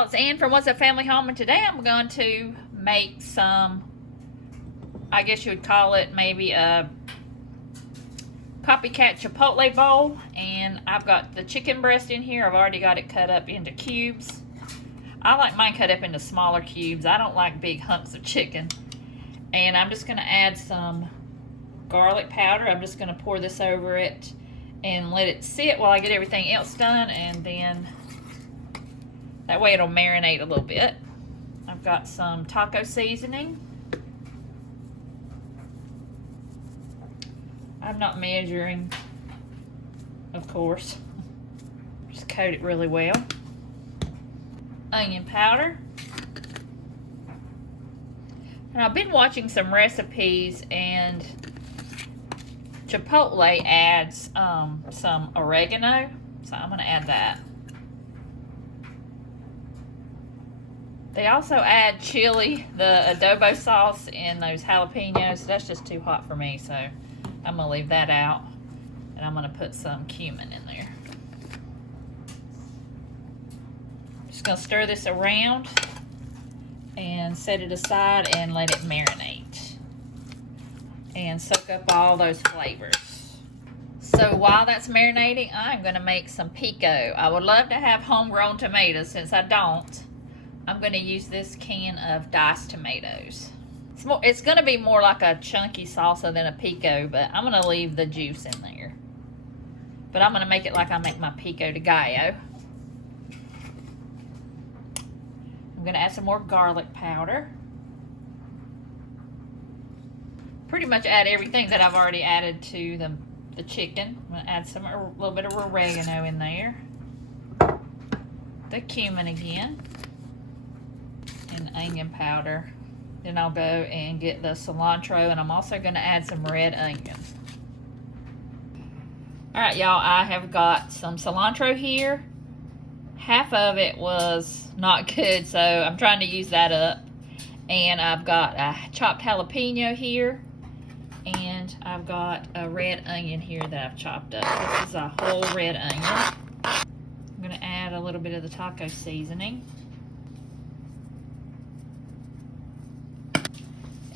y'all, it's Ann from What's Up Family Home, and today I'm going to make some, I guess you would call it maybe a Copycat Chipotle bowl. And I've got the chicken breast in here. I've already got it cut up into cubes. I like mine cut up into smaller cubes. I don't like big hunks of chicken. And I'm just going to add some garlic powder. I'm just going to pour this over it and let it sit while I get everything else done, and then that way it'll marinate a little bit. I've got some taco seasoning. I'm not measuring, of course. Just coat it really well. Onion powder. And I've been watching some recipes, and Chipotle adds some oregano, so I'm going to add that. They also add chili, the adobo sauce, and those jalapenos. That's just too hot for me, so I'm going to leave that out. And I'm going to put some cumin in there. Just going to stir this around and set it aside and let it marinate and soak up all those flavors. So while that's marinating, I'm going to make some pico. I would love to have homegrown tomatoes. Since I don't, I'm going to use this can of diced tomatoes. It's going to be more like a chunky salsa than a pico, but I'm going to leave the juice in there. But I'm going to make it like I make my Pico De Gallo. I'm going to add some more garlic powder. Pretty much add everything that I've already added to the chicken. I'm going to add a little bit of oregano in there. The cumin again. And onion powder. Then I'll go and get the cilantro, and I'm also going to add some red onion. Alright y'all, I have got some cilantro here. Half of it was not good, so I'm trying to use that up. And I've got a chopped jalapeno here, and I've got a red onion here that I've chopped up. This is a whole red onion. I'm going to add a little bit of the taco seasoning.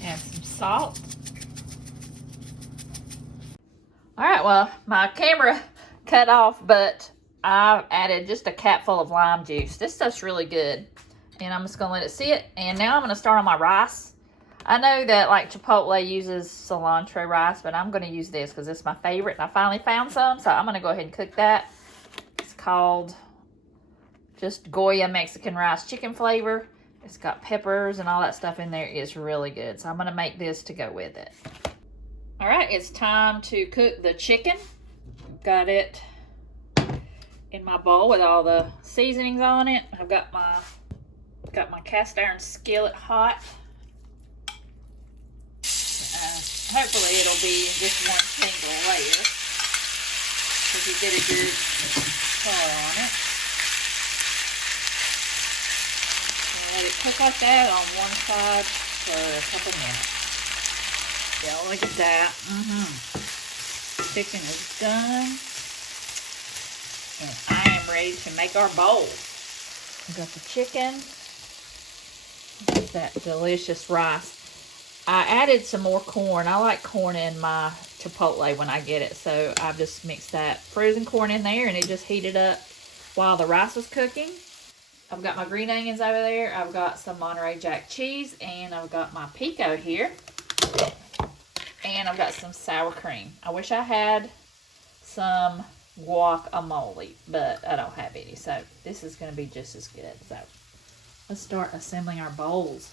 Add some salt. Alright, well, my camera cut off, but I added just a capful of lime juice. This stuff's really good. And I'm just going to let it sit. And now I'm going to start on my rice. I know that like Chipotle uses cilantro rice, but I'm going to use this because it's my favorite. And I finally found some, so I'm going to go ahead and cook that. It's called just Goya Mexican rice chicken flavor. It's got peppers and all that stuff in there. It's really good. So I'm going to make this to go with it. All right, it's time to cook the chicken. Got it in my bowl with all the seasonings on it. I've got my cast iron skillet hot. Hopefully it'll be in just one single layer, because you get a good color on it. Let it cook like that on one side for a couple minutes. Yeah, look at that. Chicken is done. And I am ready to make our bowl. We've got the chicken. Got that delicious rice. I added some more corn. I like corn in my Chipotle when I get it. So I've just mixed that frozen corn in there, and it just heated up while the rice was cooking. I've got my green onions over there. I've got some Monterey Jack cheese, and I've got my pico here. And I've got some sour cream. I wish I had some guacamole, but I don't have any. So this is going to be just as good. So let's start assembling our bowls.